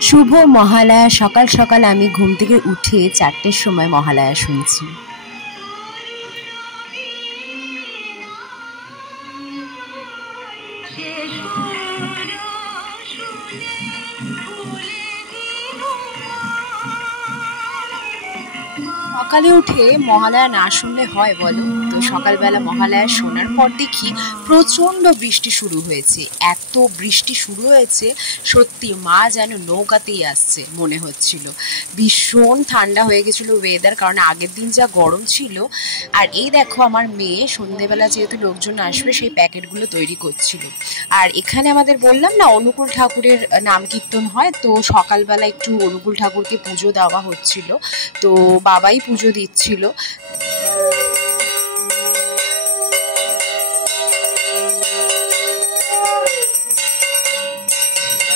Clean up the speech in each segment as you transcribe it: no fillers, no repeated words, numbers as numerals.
শুভ মহালয়া। সকাল সকাল আমি ঘুম থেকে উঠে 4টের সময় মহালয়া শুনছি। সকালে উঠে মহালয়া না শুনলে হয় বলো? তো সকালবেলা মহালয়া শোনার পর দেখি প্রচণ্ড বৃষ্টি শুরু হয়েছে। এত বৃষ্টি শুরু হয়েছে সত্যি মা যেন নৌকাতেই আসছে মনে হচ্ছিল। ভীষণ ঠান্ডা হয়ে গেছিলো ওয়েদার, কারণ আগের দিন যা গরম ছিল। আর এই দেখো আমার মেয়ে সন্ধেবেলা যেহেতু লোকজন আসবে সেই প্যাকেটগুলো তৈরি করছিল। আর এখানে আমাদের বললাম না অনুকূল ঠাকুরের নাম কীর্তন হয়, তো সকালবেলা একটু অনুকূল ঠাকুরকে পুজো দেওয়া হচ্ছিল, তো বাবাই পুজো দিচ্ছিল।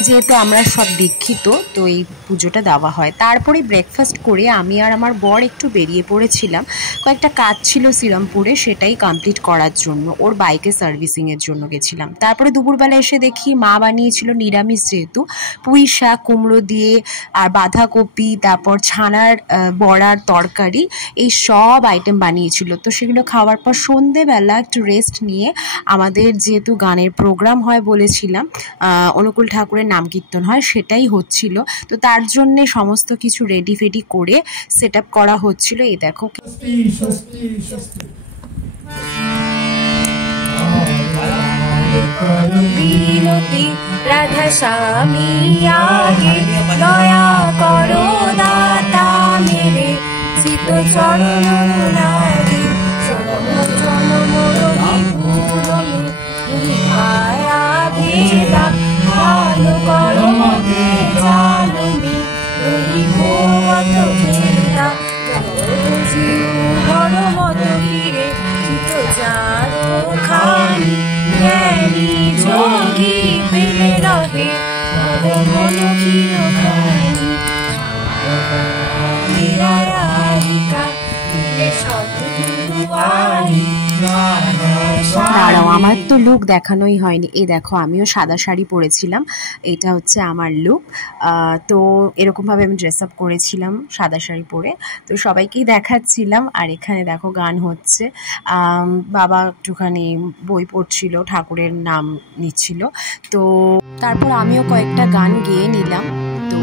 যেহেতু আমরা সব দীক্ষিত, তো এই পুজোটা দেওয়া হয়। তারপরে ব্রেকফাস্ট করে আমি আর আমার বর একটু বেরিয়ে পড়েছিলাম। কয়েকটা কাজ ছিল শ্রীরামপুরে, সেটাই কমপ্লিট করার জন্য, ওর বাইকে সার্ভিসিংয়ের জন্য গেছিলাম। তারপরে দুপুরবেলা এসে দেখি মা বানিয়েছিল নিরামিষ, যেহেতু পুঁই শাক কুমড়ো দিয়ে আর বাঁধাকপি, তারপর ছানার বড়ার তরকারি, এই সব আইটেম বানিয়েছিল। তো সেগুলো খাওয়ার পর সন্ধেবেলা একটু রেস্ট নিয়ে আমাদের যেহেতু গানের প্রোগ্রাম হয় বলেছিলাম, অনুকূল ঠাকুরের নাম কীর্তন হয়, সেটাই হচ্ছিল। তো তার জন্যে সমস্ত কিছু রেডি ফেডি করে সেট আপ করা হচ্ছিল। এই দেখো বিনতি রাধা স্বামী আগে দয়া করো দাতা মেরে চিত চরণ লাগে চরণ জনম রবি পায়া ভেদা ভালো করো মতে জানবি রবি ভোগত ভেদা জীব ঘর মত ফিরে চিত যারো খানি জ্ঞানী যোগী পেলে রহে মন ক্ষীর খানি নিরায়ারিকা সদ্গুরুয়ারি। দাঁড়াও, আমার তো লুক দেখানোই হয়নি। এই দেখো আমিও সাদা শাড়ি পরেছিলাম, এটা হচ্ছে আমার লুক। তো এরকমভাবে আমি ড্রেস আপ করেছিলাম সাদা শাড়ি পরে, তো সবাইকেই দেখাচ্ছিলাম। আর এখানে দেখো গান হচ্ছে, বাবা একটুখানি বই পড়ছিল, ঠাকুরের নাম নিচ্ছিল। তো তারপর আমিও কয়েকটা গান গেয়ে নিলাম। তো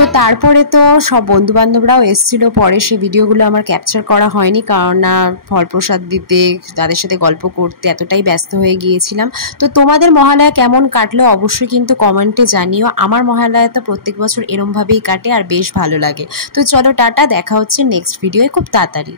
তো তারপরে তো সব বন্ধুবান্ধবরাও এসেছিলো, পরে সে ভিডিওগুলো আমার ক্যাপচার করা হয়নি, কারণ না ফল প্রসাদ দিতে, তাদের সাথে গল্প করতে এতটাই ব্যস্ত হয়ে গিয়েছিলাম। তো তোমাদের মহালয়া কেমন কাটলো অবশ্যই কিন্তু কমেন্টে জানিও। আমার মহালয়া তো প্রত্যেক বছর এরমভাবেই কাটে আর বেশ ভালো লাগে। তো চলো টাটা, দেখা হচ্ছে নেক্সট ভিডিওয়ে খুব তাড়াতাড়ি।